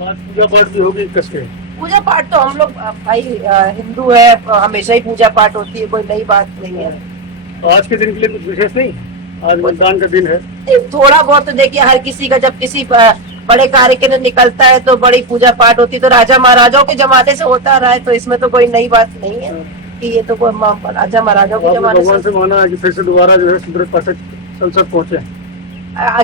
आज पूजा पाठ भी होगी कसके। पूजा पाठ तो हम लोग भाई हिंदू है, हमेशा ही पूजा पाठ होती है, कोई नई बात नहीं है। तो आज के दिन के लिए कुछ विशेष नहीं, आज मतदान का दिन है। थोड़ा बहुत तो देखिए, हर किसी का जब किसी बड़े कार्य के लिए निकलता है तो बड़ी पूजा पाठ होती है, तो राजा महाराजाओं के जमाने से होता रहा है, तो इसमें तो कोई नई बात नहीं है कि ये तो राजा महाराजाओं के जमाने भगवान से से। माना है कि फिर से दोबारा जो है सुब्रत पाठक संसद पहुंचे।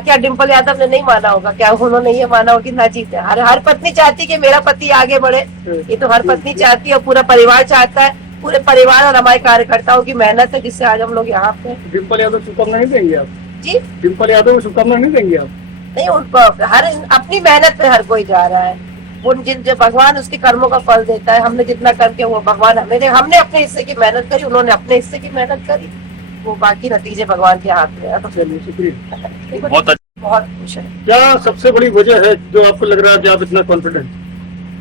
क्या डिम्पल यादव ने नहीं माना होगा? क्या उन्होंने ये माना होगा कि ना जीते? हर पत्नी चाहती है कि मेरा पति आगे बढ़े, ये तो हर पत्नी चाहती है और पूरा परिवार चाहता है। पूरे परिवार और हमारे कार्यकर्ताओं की मेहनत है जिससे आज हम लोग यहाँ पे। डिम्पल यादव शुभकामना नहीं देंगे आप? जी, डिम्पल यादव को शुभकामना नहीं देंगे आप? नहीं, उनको हर अपनी मेहनत पे हर कोई जा रहा है। उन जिन जो भगवान उसके कर्मों का फल देता है, हमने जितना कर्म किया वो भगवान हमने अपने हिस्से की मेहनत करी, उन्होंने अपने हिस्से की मेहनत करी, वो बाकी नतीजे भगवान के हाथ में है। चलिए, शुक्रिया। बहुत खुश है क्या सबसे बड़ी वजह है जो आपको लग रहा है कि आप इतना कॉन्फिडेंट?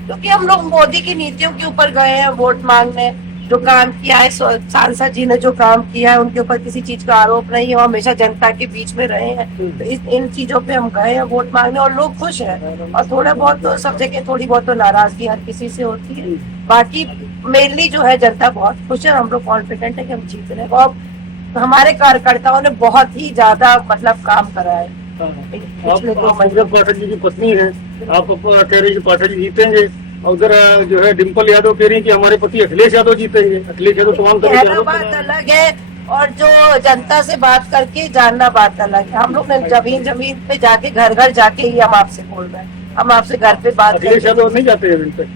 क्योंकि हम लोग मोदी की नीतियों के ऊपर गए हैं वोट मांगने। जो काम किया है सांसद जी ने, जो काम किया है, उनके ऊपर किसी चीज का आरोप नहीं है, वो हमेशा जनता के बीच में रहे हैं, तो इन चीजों पे हम गए हैं वोट मांगने और लोग खुश हैं। और थोड़ा बहुत तो सब जगह थोड़ी बहुत तो नाराजगी हर किसी से होती है, बाकी मेनली जो है जनता बहुत खुश है। हम लोग कॉन्फिडेंट है कि हम जीत रहे हैं और हमारे कार्यकर्ताओं ने बहुत ही ज्यादा मतलब काम करा है। आप सुब्रत पाठक जी की पत्नी है, आप कह रही कि पाठक जी जीतेंगे, और उधर जो है डिम्पल यादव कह रही कि हमारे पति अखिलेश यादव जीतेंगे। अखिलेश यादव तमाम कहना बात अलग है और जो जनता से बात करके जानना बात अलग है। हम लोग ने जमीन जमीन पे जाके घर घर जाके ही हम आपसे बोल रहे हैं, हम आपसे घर पे बात अखिलेश यादव नहीं जाते जमीन पे।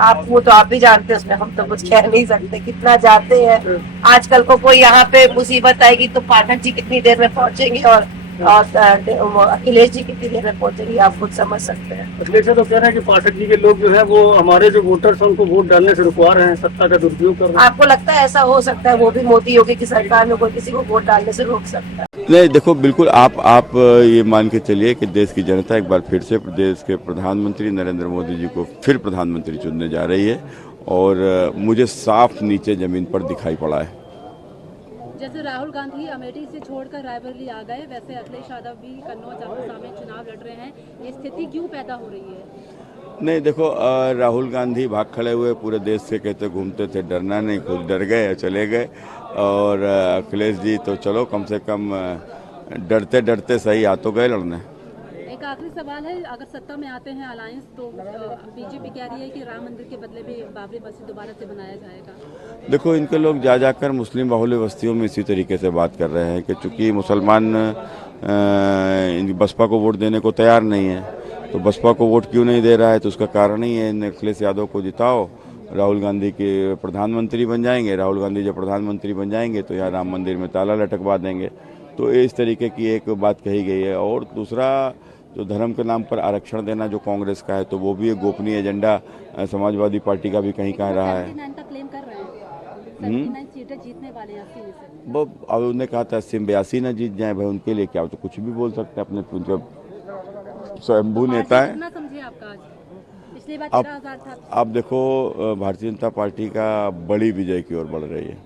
आप वो तो आप भी जानते हैं, उसमें हम तो कुछ कह नहीं सकते कितना जाते हैं। आजकल को कोई यहाँ पे मुसीबत आएगी तो पाठक जी कितनी देर में पहुंचेंगे और अखिलेश जी कितनी देर में पहुंचेंगे, आप खुद समझ सकते हैं। अखिलेश यादव कह रहे हैं कि पाठक जी के लोग जो है वो हमारे जो वोटर्स हैं उनको वोट डालने से रुकवा रहे हैं, सत्ता का दुरुपयोग कर रहे हैं। आपको लगता है ऐसा हो सकता है? वो भी मोदी योगी की सरकार में कोई किसी को वोट डालने से रोक सकता है? नहीं, देखो, बिल्कुल आप ये मान के चलिए कि देश की जनता एक बार फिर से देश के प्रधानमंत्री नरेंद्र मोदी जी को फिर प्रधानमंत्री चुनने जा रही है और मुझे साफ नीचे जमीन पर दिखाई पड़ा है। जैसे राहुल गांधी अमेठी से छोड़कर रायबरेली आ गए, वैसे अखिलेश यादव भी कन्नौज अमरोहा में चुनाव लड़ रहे हैं, ये स्थिति क्यों पैदा हो रही है? नहीं, देखो, राहुल गांधी भाग खड़े हुए पूरे देश से कहते घूमते थे डरना नहीं, खुद डर गए चले गए, और अखिलेश जी तो चलो कम से कम डरते डरते सही आ तो गए लड़ने। एक आखिरी सवाल है, अगर सत्ता में आते हैं अलायंस तो बीजेपी कह रही है कि राम मंदिर के बदले में बाबरी मस्जिद दोबारा से बनाया जाएगा। देखो, इनके लोग जा जाकर मुस्लिम बाहुल्य बस्तियों में इसी तरीके से बात कर रहे हैं कि चूंकि मुसलमान बसपा को वोट देने को तैयार नहीं है, तो बसपा को वोट क्यों नहीं दे रहा है, तो उसका कारण ही है अखिलेश यादव को जिताओ, राहुल गांधी के प्रधानमंत्री बन जाएंगे। राहुल गांधी जब प्रधानमंत्री बन जाएंगे तो यहाँ राम मंदिर में ताला लटकवा देंगे। तो इस तरीके की एक बात कही गई है। और दूसरा, जो धर्म के नाम पर आरक्षण देना जो कांग्रेस का है, तो वो भी एक गोपनीय एजेंडा समाजवादी पार्टी का भी कहीं कहाँ रहा है। 79 का क्लेम कर रहे हैं, 79 सीटें जीतने वाले हैं 80 में से। वो अब उन्होंने कहा था 80-82 ना जीत जाए, भाई उनके लिए क्या हो, तो कुछ भी बोल सकते हैं, अपने स्वयंभू नेता है। कितना समझे आपका आज? पिछली बार 13,000 था। अब देखो, भारतीय जनता पार्टी का बड़ी विजय की ओर बढ़ रही है।